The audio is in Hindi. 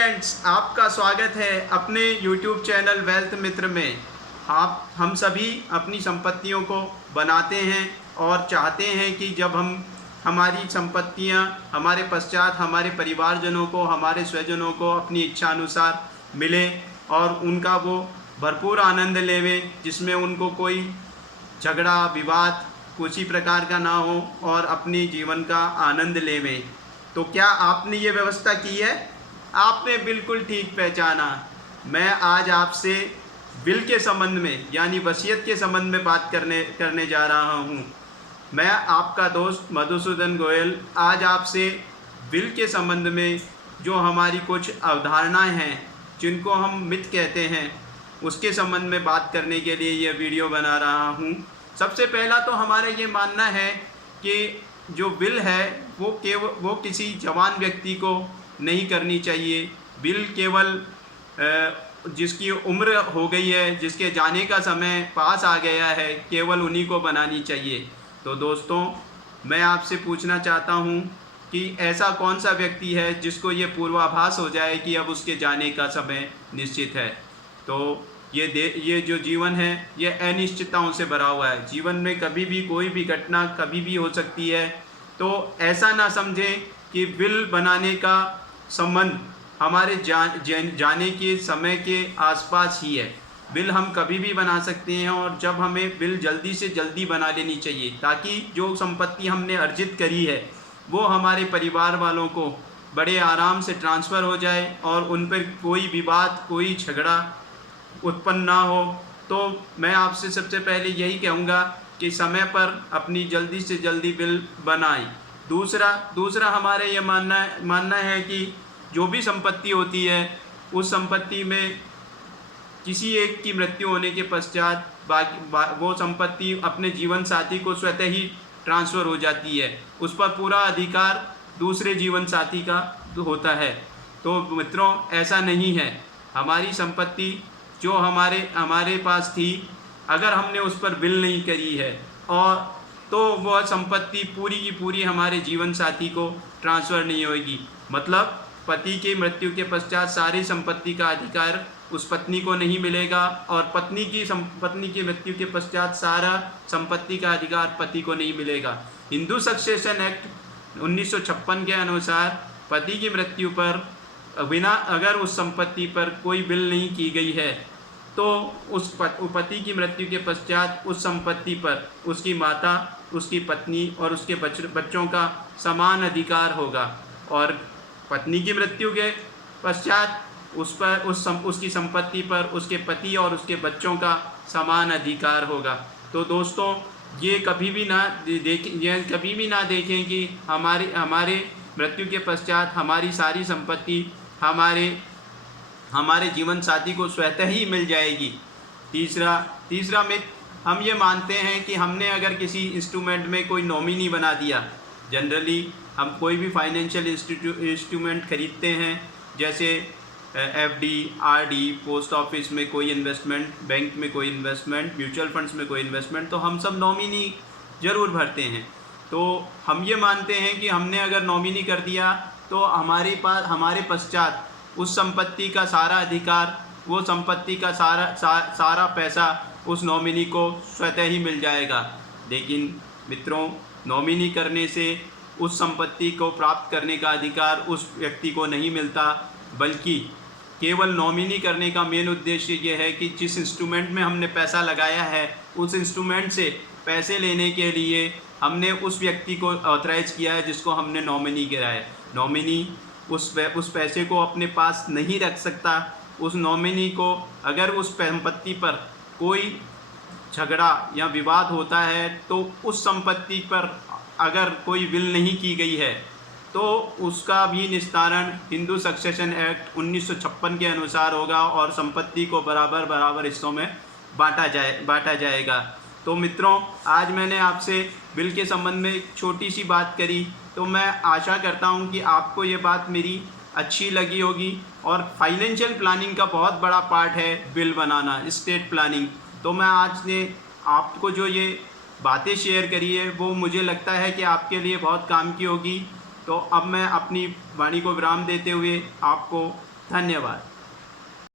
फ्रेंड्स, आपका स्वागत है अपने YouTube चैनल वेल्थ मित्र में। हम सभी अपनी संपत्तियों को बनाते हैं और चाहते हैं कि जब हमारी संपत्तियां हमारे पश्चात हमारे परिवारजनों को, हमारे स्वजनों को अपनी इच्छा अनुसार मिले और उनका वो भरपूर आनंद लेवें, जिसमें उनको कोई झगड़ा विवाद किसी प्रकार का ना हो और अपने जीवन का आनंद लेवें। तो क्या आपने ये व्यवस्था की है? आपने बिल्कुल ठीक पहचाना। मैं आज आपसे विल के संबंध में यानी वसीयत के संबंध में बात करने जा रहा हूँ। मैं आपका दोस्त मधुसूदन गोयल आज आपसे विल के संबंध में जो हमारी कुछ अवधारणाएं हैं, जिनको हम मिथ कहते हैं, उसके संबंध में बात करने के लिए ये वीडियो बना रहा हूँ। सबसे पहला तो हमारा ये मानना है कि जो विल है वो किसी जवान व्यक्ति को नहीं करनी चाहिए। विल केवल जिसकी उम्र हो गई है, जिसके जाने का समय पास आ गया है, केवल उन्हीं को बनानी चाहिए। तो दोस्तों, मैं आपसे पूछना चाहता हूँ कि ऐसा कौन सा व्यक्ति है जिसको ये पूर्वाभास हो जाए कि अब उसके जाने का समय निश्चित है। तो ये जो जीवन है ये अनिश्चितताओं से भरा हुआ है। जीवन में कभी भी कोई भी घटना कभी भी हो सकती है। तो ऐसा ना समझें कि विल बनाने का संबंध हमारे जाने के समय के आसपास ही है। विल हम कभी भी बना सकते हैं और जब हमें विल जल्दी से जल्दी बना लेनी चाहिए, ताकि जो संपत्ति हमने अर्जित करी है वो हमारे परिवार वालों को बड़े आराम से ट्रांसफ़र हो जाए और उन पर कोई विवाद, कोई झगड़ा उत्पन्न ना हो। तो मैं आपसे सबसे पहले यही कहूँगा कि समय पर अपनी जल्दी से जल्दी बिल बनाएं। दूसरा हमारे ये मानना है कि जो भी संपत्ति होती है उस संपत्ति में किसी एक की मृत्यु होने के पश्चात वो संपत्ति अपने जीवन साथी को स्वतः ही ट्रांसफ़र हो जाती है। उस पर पूरा अधिकार दूसरे जीवन साथी का होता है। तो मित्रों, ऐसा नहीं है। हमारी संपत्ति जो हमारे पास थी, अगर हमने उस पर बिल नहीं करी है और तो वह संपत्ति पूरी की पूरी हमारे जीवन साथी को ट्रांसफ़र नहीं होगी। मतलब पति की मृत्यु के पश्चात सारी संपत्ति का अधिकार उस पत्नी को नहीं मिलेगा और पत्नी की मृत्यु के पश्चात सारा संपत्ति का अधिकार पति को नहीं मिलेगा। हिंदू सक्सेशन एक्ट 1956 के अनुसार पति की मृत्यु पर अगर उस संपत्ति पर कोई बिल नहीं की गई है तो उस पति की मृत्यु के पश्चात उस संपत्ति पर उसकी माता, उसकी पत्नी और उसके बच्चों का समान अधिकार होगा और पत्नी की मृत्यु के पश्चात उसकी संपत्ति पर उसके पति और उसके बच्चों का समान अधिकार होगा। तो दोस्तों, ये कभी भी ना देखें कि हमारे मृत्यु के पश्चात हमारी सारी संपत्ति हमारे जीवन साथी को स्वतः ही मिल जाएगी। तीसरा मिथ, हम ये मानते हैं कि हमने अगर किसी इंस्ट्रूमेंट में कोई नॉमिनी बना दिया। जनरली हम कोई भी फाइनेंशियल इंस्ट्रूमेंट खरीदते हैं, जैसे एफडी, आरडी, पोस्ट ऑफिस में कोई इन्वेस्टमेंट, बैंक में कोई इन्वेस्टमेंट, म्यूचुअल फंड्स में कोई इन्वेस्टमेंट, तो हम सब नॉमिनी ज़रूर भरते हैं। तो हम ये मानते हैं कि हमने अगर नॉमिनी कर दिया तो हमारे पश्चात उस संपत्ति का सारा अधिकार, वो संपत्ति का सारा पैसा उस नॉमिनी को स्वतः ही मिल जाएगा। लेकिन मित्रों, नॉमिनी करने से उस संपत्ति को प्राप्त करने का अधिकार उस व्यक्ति को नहीं मिलता, बल्कि केवल नॉमिनी करने का मेन उद्देश्य ये है कि जिस इंस्ट्रूमेंट में हमने पैसा लगाया है उस इंस्ट्रूमेंट से पैसे लेने के लिए हमने उस व्यक्ति को ऑथराइज किया है जिसको हमने नॉमिनी किया है। नॉमिनी उस पैसे को अपने पास नहीं रख सकता। उस नॉमिनी को अगर उस संपत्ति पर कोई झगड़ा या विवाद होता है तो उस संपत्ति पर अगर कोई विल नहीं की गई है तो उसका भी निस्तारण हिंदू सक्सेशन एक्ट 1956 के अनुसार होगा और संपत्ति को बराबर हिस्सों में बांटा जाएगा। तो मित्रों, आज मैंने आपसे विल के संबंध में एक छोटी सी बात करी, तो मैं आशा करता हूं कि आपको ये बात मेरी अच्छी लगी होगी। और फाइनेंशियल प्लानिंग का बहुत बड़ा पार्ट है विल बनाना, एस्टेट प्लानिंग। तो मैं आज ने आपको जो ये बातें शेयर करी है वो मुझे लगता है कि आपके लिए बहुत काम की होगी। तो अब मैं अपनी वाणी को विराम देते हुए आपको धन्यवाद।